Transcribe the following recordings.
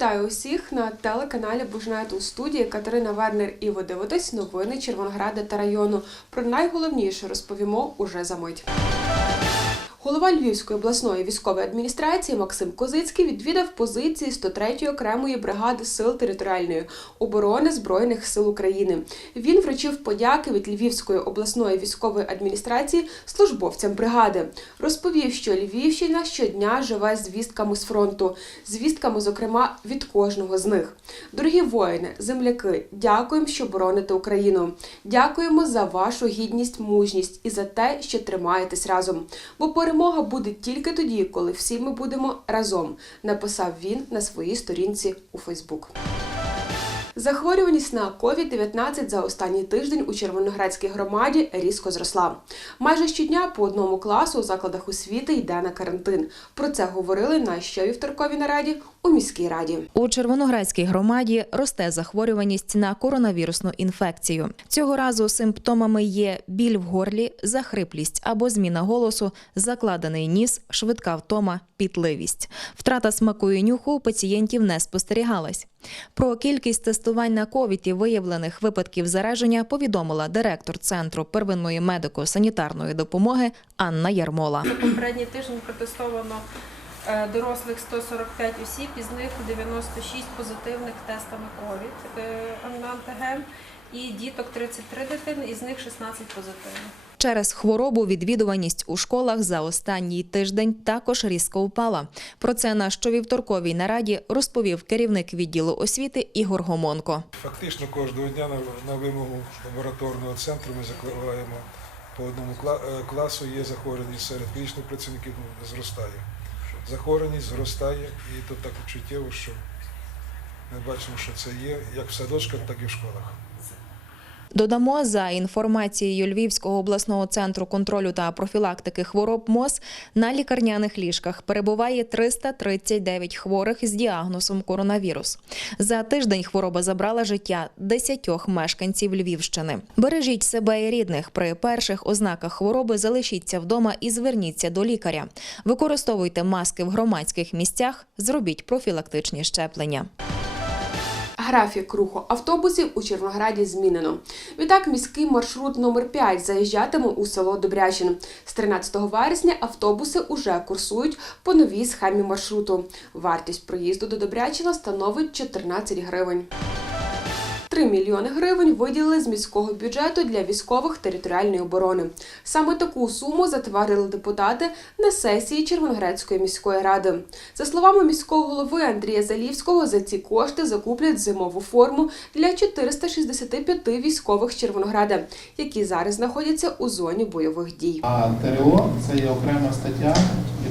Вітаю усіх на телеканалі Бужнет у студії Катерина Вернер. І ви дивитесь новини Червонограда та району. Про найголовніше розповімо уже за мить. Голова Львівської обласної військової адміністрації Максим Козицький відвідав позиції 103-ї окремої бригади сил територіальної оборони Збройних сил України. Він вручив подяки від Львівської обласної військової адміністрації службовцям бригади. Розповів, що Львівщина щодня живе звістками з фронту, звістками, зокрема, від кожного з них. Дорогі воїни, земляки, дякуємо, що бороните Україну. Дякуємо за вашу гідність, мужність і за те, що тримаєтесь разом. Бо перемога буде тільки тоді, коли всі ми будемо разом, написав він на своїй сторінці у Фейсбук. Захворюваність на COVID-19 за останній тиждень у Червоноградській громаді різко зросла. Майже щодня по одному класу у закладах освіти йде на карантин. Про це говорили на щовівторковій нараді у міській раді. У Червоноградській громаді росте захворюваність на коронавірусну інфекцію. Цього разу симптомами є біль в горлі, захриплість або зміна голосу, закладений ніс, швидка втома, пітливість. Втрата смаку і нюху у пацієнтів не спостерігалась. Про кількість тестувань на ковід і виявлених випадків зараження повідомила директор центру первинної медико-санітарної допомоги Анна Ярмола. За попередній тиждень протестовано е, дорослих 145 осіб, із них 96 позитивних тестами COVID е, антиген, і діток 33 дитини, із них 16 позитивних. Через хворобу відвідуваність у школах за останній тиждень також різко впала. Про це на щовівторковій нараді розповів керівник відділу освіти Ігор Гомонко. Фактично кожного дня на, вимогу лабораторного центру ми закриваємо по одному е, класу. Є захворюваність серед клінічних працівників зростає. Захворюваність зростає, і тут так чуттєво, що ми бачимо, що це є як в садочках, так і в школах. Додамо за інформацією Львівського обласного центру контролю та профілактики хвороб МОЗ на лікарняних ліжках перебуває 339 хворих з діагнозом коронавірус. За тиждень хвороба забрала життя 10 мешканців Львівщини. Бережіть себе і рідних. При перших ознаках хвороби залишіться вдома і зверніться до лікаря. Використовуйте маски в громадських місцях, зробіть профілактичні щеплення. Графік руху автобусів у Червонограді змінено. Відтак, міський маршрут номер 5 заїжджатиме у село Добрячин. З 13 вересня автобуси уже курсують по новій схемі маршруту. Вартість проїзду до Добрячина становить 14 гривень. 3 мільйони гривень виділили з міського бюджету для військових територіальної оборони. Саме таку суму затвердили депутати на сесії Червоноградської міської ради. За словами міського голови Андрія Залівського, за ці кошти закуплять зимову форму для 465 військових Червонограда, які зараз знаходяться у зоні бойових дій. А ТРО це є окрема стаття,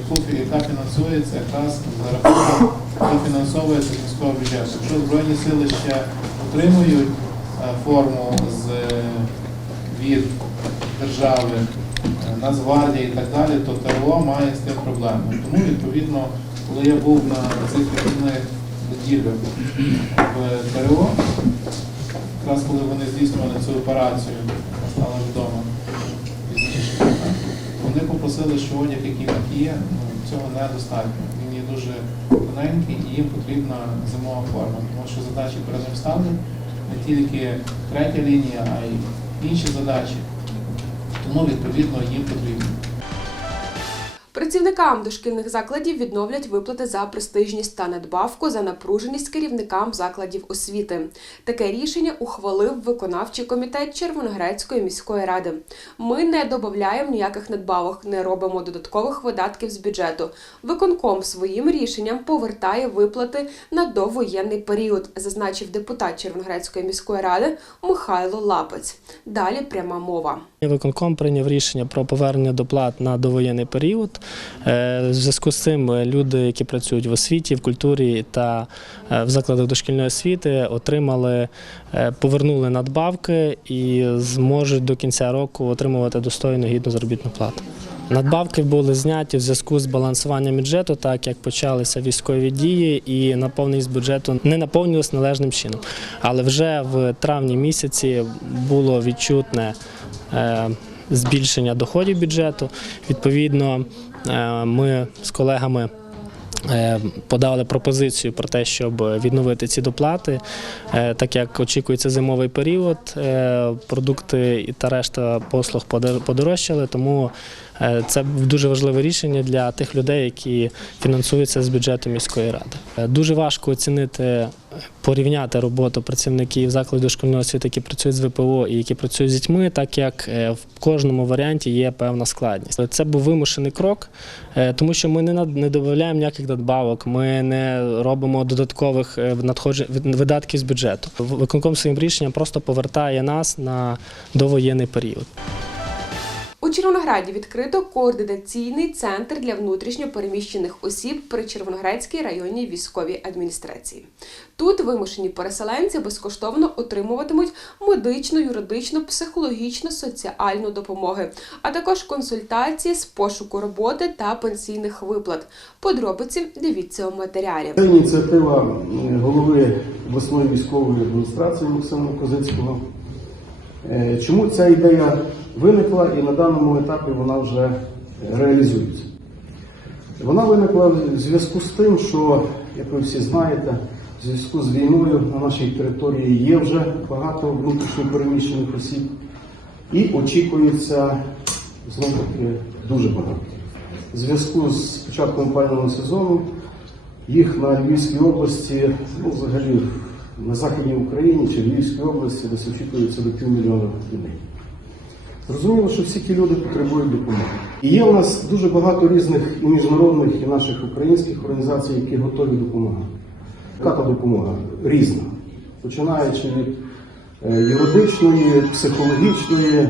яку яка фінансується якраз за рахунок, яка фінансовується міського бюджету. Якщо Збройні сили ще отримують е, форму з е, від держави, е, Нацгвардії і так далі, то ТРО має з тим проблеми. Тому відповідно, коли я був на цих вихідних будівлях в ТРО, якраз коли вони здійснювали цю операцію, стало пізніше. Вони попросили, що одяг, який є, ну, цього недостатньо. Тоненький і їм потрібна зимова форма. Тому що задачі перед ним ставлять не тільки третя лінія, а й інші задачі. Тому відповідно їм потрібно. Працівникам дошкільних закладів відновлять виплати за престижність та надбавку за напруженість керівникам закладів освіти. Таке рішення ухвалив виконавчий комітет Червоноградської міської ради. Ми не додаємо ніяких надбавок, не робимо додаткових видатків з бюджету. Виконком своїм рішенням повертає виплати на довоєнний період, зазначив депутат Червоноградської міської ради Михайло Лапець. Далі пряма мова. Виконком прийняв рішення про повернення доплат на довоєнний період. Е, В зв'язку з цим е, люди, які працюють в освіті, в культурі та е, в закладах дошкільної освіти, отримали, повернули надбавки і зможуть до кінця року отримувати достойну гідну заробітну плату. Надбавки були зняті в зв'язку з балансуванням бюджету, так як почалися військові дії, і наповненість бюджету не наповнювалася належним чином. Але вже в травні місяці було відчутне збільшення доходів бюджету. Відповідно, ми з колегами е, подали пропозицію про те, щоб відновити ці доплати, Е, так як очікується зимовий період, е, продукти та решта послуг подор- подорожчали, тому е, це дуже важливе рішення для тих людей, які фінансуються з бюджету міської ради. Е, Дуже важко оцінити, порівняти роботу працівників закладу дошкільної освіти, які працюють з ВПО і які працюють з дітьми, так як е, в кожному варіанті є певна складність. Це був вимушений крок, е, тому що ми не не додаємо ніяких надбавок, ми не робимо додаткових е, надходжень видатків з бюджету. Виконком своїм рішенням просто повертає нас на довоєнний період. У Червонограді відкрито координаційний центр для внутрішньо переміщених осіб при Червоноградській районній військовій адміністрації. Тут вимушені переселенці безкоштовно отримуватимуть медичну, юридичну, психологічну, соціальну допомогу, а також консультації з пошуку роботи та пенсійних виплат. Подробиці дивіться у матеріалі. Ініціатива голови обласної військової адміністрації Максима Козицького. Е, Чому ця ідея виникла і на даному етапі вона вже реалізується? Вона виникла в зв'язку з тим, що, як ви всі знаєте, в зв'язку з війною на нашій території є вже багато внутрішньо переміщених осіб і очікується знову таки дуже багато. В зв'язку з початком опалювального сезону їх на Львівській області, ну взагалі на Західній Україні чи Львівській області десь очікується до півмільйона людей. Зрозуміло, що всі ті люди потребують допомоги. І є у нас дуже багато різних і міжнародних, і наших українських організацій, які готові допомагати. Яка та допомога? Різна. Починаючи від е, юридичної, психологічної,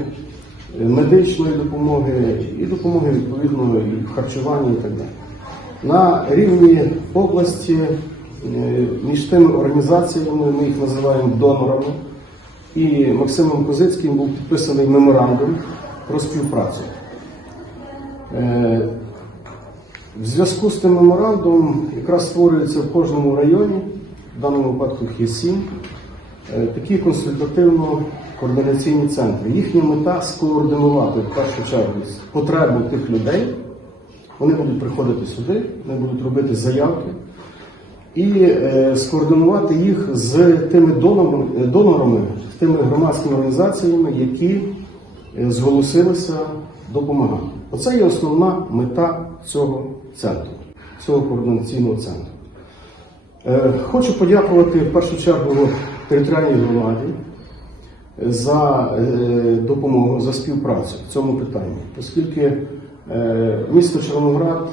е, медичної допомоги і допомоги відповідно і в харчуванні і так далі. На рівні області е, між тими організаціями, ми їх називаємо донорами, і Максимом Козицьким був підписаний меморандум про співпрацю. Е, В зв'язку з тим меморандумом якраз створюється в кожному районі, в даному випадку є е, такі консультативно-координаційні центри. Їхня мета скоординувати в першу чергу потребу тих людей. Вони будуть приходити сюди, вони будуть робити заявки і е, скоординувати їх з тими донорами, е, тими громадськими організаціями, які е, зголосилися допомагати. Оце є основна мета цього центру, цього координаційного центру. Хочу подякувати в першу чергу територіальній громаді за допомогу, за співпрацю в цьому питанні, оскільки місто Чорноград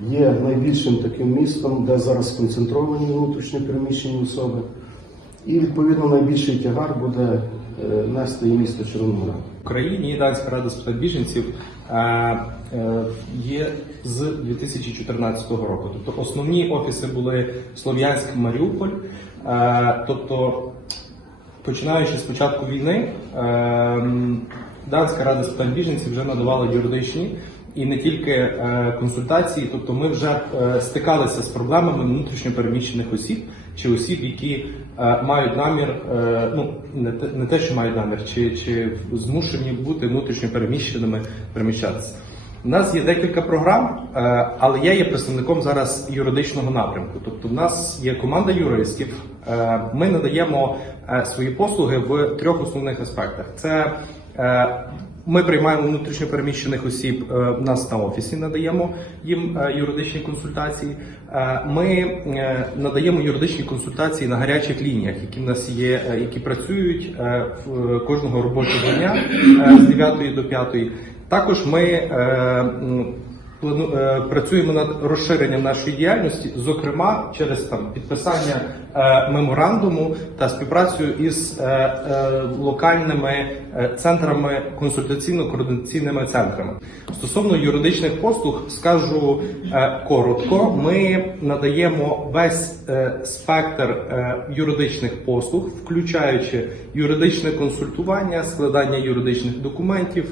є найбільшим таким містом, де зараз сконцентровані внутрішньо переміщені особи, і відповідно найбільший тягар буде е, нести місто Чорноград. В Україні Данська рада з біженців е, е, є з 2014 року. Тобто основні офіси були Слов'янськ, Маріуполь. Тобто, починаючи з початку війни, е, Данська рада з біженців вже надавала юридичні. І не тільки е, консультації, тобто ми вже е, стикалися з проблемами внутрішньо переміщених осіб чи осіб, які е, мають намір, ну не те, не те, що мають намір, чи, чи змушені бути внутрішньо переміщеними переміщатися. У нас є декілька програм, але я є представником зараз юридичного напрямку. Тобто, в нас є команда юристів. Ми надаємо свої послуги в трьох основних аспектах: це ми приймаємо внутрішньо переміщених осіб е, в нас на офісі, надаємо їм е, юридичні консультації. Е, Ми надаємо юридичні консультації на гарячих лініях, які в нас є, які працюють кожного робочого дня з 9 до 5. Також ми працюємо над розширенням нашої діяльності, зокрема через там підписання е, меморандуму та співпрацю із е, е, локальними е, центрами консультаційно-координаційними центрами. Стосовно юридичних послуг, скажу е, коротко. Ми надаємо весь е, спектр е, юридичних послуг, включаючи юридичне консультування, складання юридичних документів.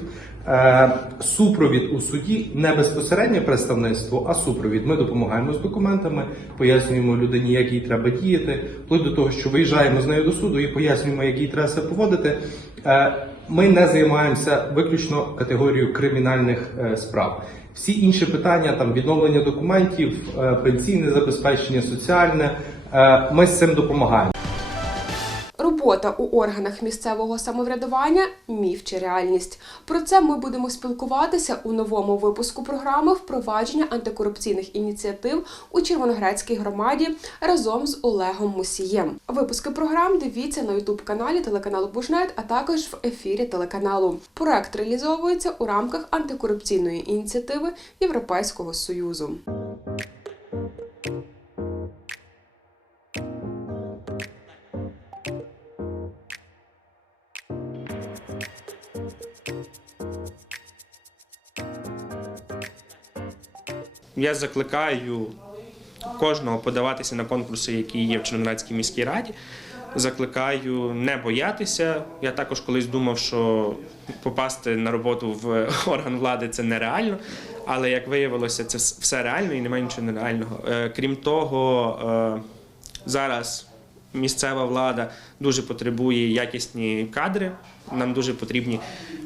Е, Супровід у суді не безпосереднє представництво, а супровід. Ми допомагаємо з документами, пояснюємо людині, як їй треба діяти, вплоть до того, що виїжджаємо з нею до суду і пояснюємо, як їй треба себе поводити. Е, Ми не займаємося виключно категорією кримінальних е, справ. Всі інші питання, там відновлення документів, пенсійне забезпечення, соціальне, ми з цим допомагаємо. Робота у органах місцевого самоврядування міф чи реальність. Про це ми будемо спілкуватися у новому випуску програми впровадження антикорупційних ініціатив у Червоноградській громаді разом з Олегом Мусієм. Випуски програм дивіться на ютуб каналі телеканалу Бужнет, а також в ефірі телеканалу. Проект реалізовується у рамках антикорупційної ініціативи Європейського союзу. Я закликаю кожного подаватися на конкурси, які є в Черноградській міській раді. Закликаю не боятися. Я також колись думав, що попасти на роботу в орган влади це нереально. Але як виявилося, це все реально і немає нічого нереального. Е, Крім того, е, зараз місцева влада дуже потребує якісні кадри. Нам дуже потрібні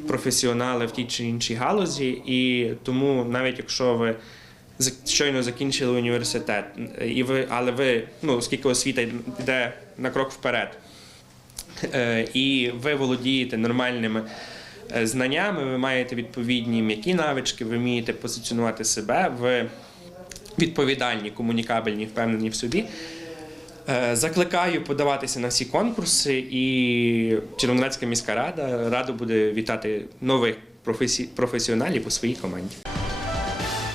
професіонали в тій чи іншій галузі, і тому навіть якщо ви щойно закінчили університет, і ви, але ви, ну оскільки освіта йде на крок вперед, е, і ви володієте нормальними е, знаннями, ви маєте відповідні м'які навички, ви вмієте позиціонувати себе, ви відповідальні, комунікабельні, впевнені в собі. Е, Закликаю подаватися на всі конкурси, і Червоноградська міська рада радо буде вітати нових професі- професіоналів у своїй команді.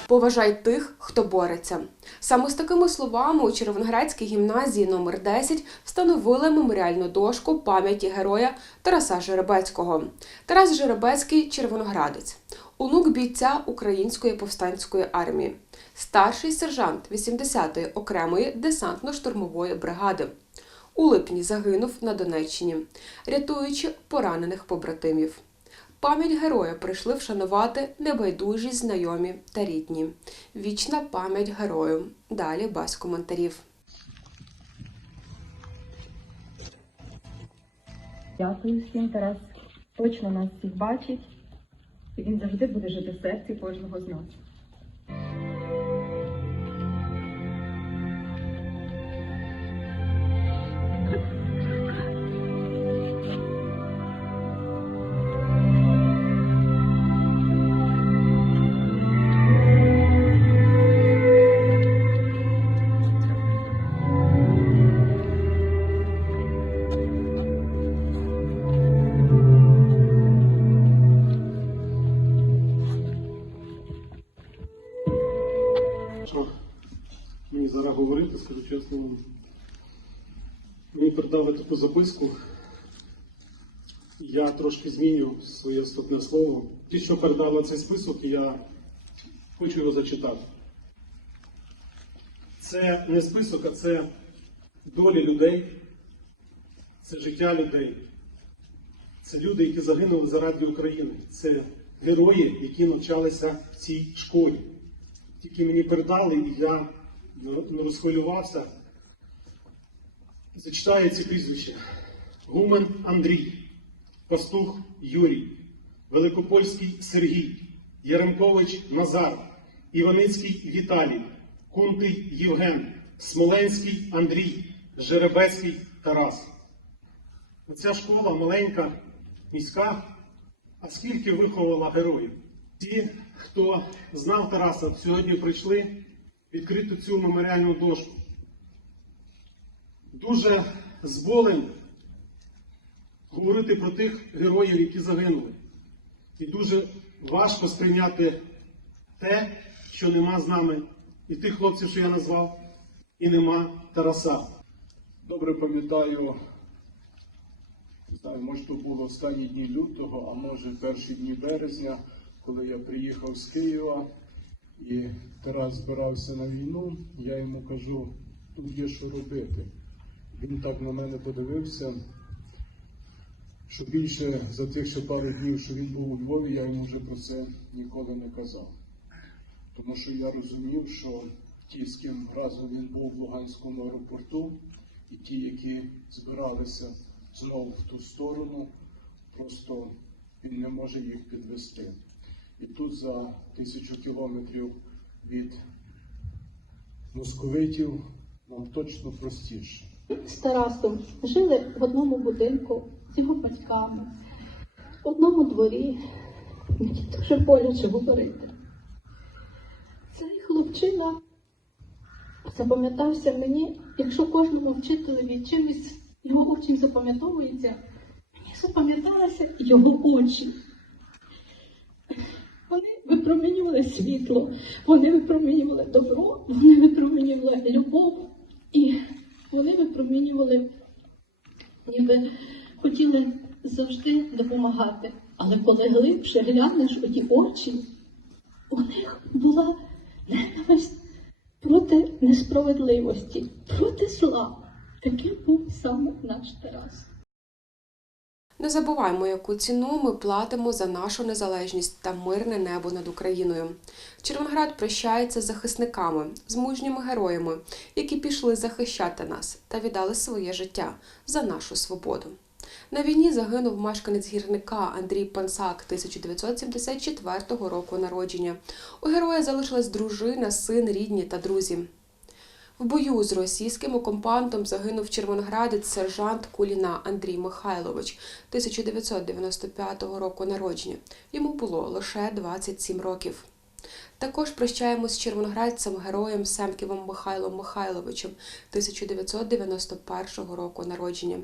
Поважай тих, хто бореться. Саме з такими словами у Червоноградській гімназії номер 10 встановили меморіальну дошку пам'яті героя Тараса Жеребецького. Тарас Жеребецький червоноградець, онук бійця Української повстанської армії, старший сержант 80-ї окремої десантно-штурмової бригади. У липні загинув на Донеччині, рятуючи поранених побратимів. Пам'ять героя прийшли вшанувати небайдужі знайомі та рідні. Вічна пам'ять герою. Далі без коментарів. Дякую всім, Тарас точно нас всіх бачить, і він завжди буде жити в серці кожного з нас. Вам. Мені передали таку записку. Я трошки зміню своє остатне слово. Ті, що передали цей список, я хочу його зачитати. Це не список, а це долі людей, це життя людей. Це люди, які загинули заради України. Це герої, які навчалися в цій школі тільки мені передали, і я не розхвилювався. Зачитаю ці прізвища. Гумен Андрій, Пастух Юрій, Великопольський Сергій, Яремкович Назар, Іваницький Віталій, Кунтий Євген, Смоленський Андрій, Жеребецький Тарас. Оця школа маленька, міська, а скільки виховала героїв. Ті, хто знав Тараса, сьогодні прийшли відкрити цю меморіальну дошку. Дуже з говорити про тих героїв, які загинули. І дуже важко сприйняти те, що нема з нами, і тих хлопців, що я назвав, і нема Тараса. Добре пам'ятаю, не знаю, може то було останні дні лютого, а може перші дні березня, коли я приїхав з Києва і Тарас збирався на війну, я йому кажу, тут є що робити. Він так на мене подивився, що більше за тих ще пару днів, що він був у Львові, я йому вже про це ніколи не казав. Тому що я розумів, що ті, з ким разом він був в Луганському аеропорту, і ті, які збиралися знову в ту сторону, просто він не може їх підвести. І тут за тисячу кілометрів від московитів нам точно простіше. З Тарасом жили в одному будинку з його батьками, в одному дворі. Мені дуже боляче говорити. Цей хлопчина запам'ятався мені, якщо кожному вчителеві чимось його учень запам'ятовується, мені запам'яталися його очі. Вони випромінювали світло, вони випромінювали добро, вони випромінювали любов і вони випромінювали, ніби хотіли завжди допомагати. Але коли глибше глянеш у ті очі, у них була ненависть проти несправедливості, проти зла. Таким був саме наш Тарас. Не забуваємо, яку ціну ми платимо за нашу незалежність та мирне небо над Україною. Червоноград прощається з захисниками, з мужніми героями, які пішли захищати нас та віддали своє життя за нашу свободу. На війні загинув мешканець гірника Андрій Пансак 1974 року народження. У героя залишилась дружина, син, рідні та друзі. В бою з російським окупантом загинув червоноградець сержант Куліна Андрій Михайлович 1995 року народження. Йому було лише 27 років. Також прощаємось з червоноградцем героєм Семківим Михайлом Михайловичем 1991 року народження.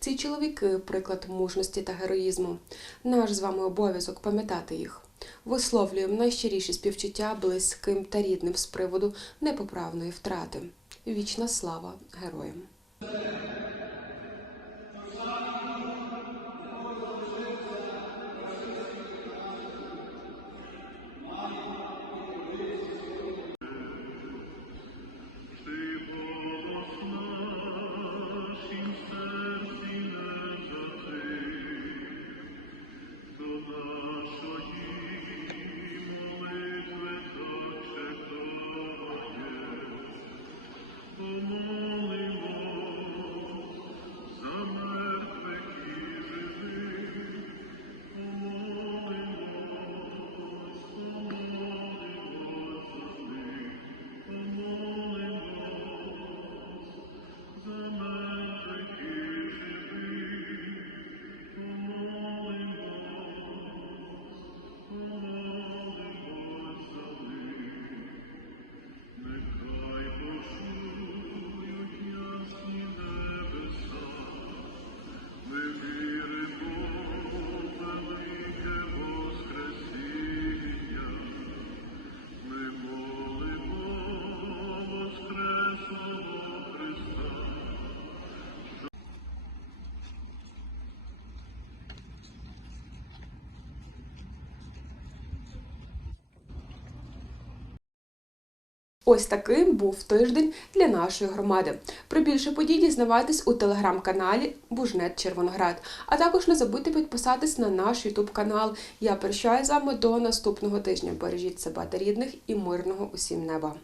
Ці чоловіки приклад мужності та героїзму. Наш з вами обов'язок пам'ятати їх. Висловлюємо найщиріші співчуття близьким та рідним з приводу непоправної втрати. Вічна слава героям! Ось таким був тиждень для нашої громади. Про більше подій дізнавайтесь у телеграм-каналі Бужнет Червоноград. А також не забудьте підписатись на наш Ютуб канал. Я прощаю з вами до наступного тижня. Бережіть себе та рідних і мирного усім неба.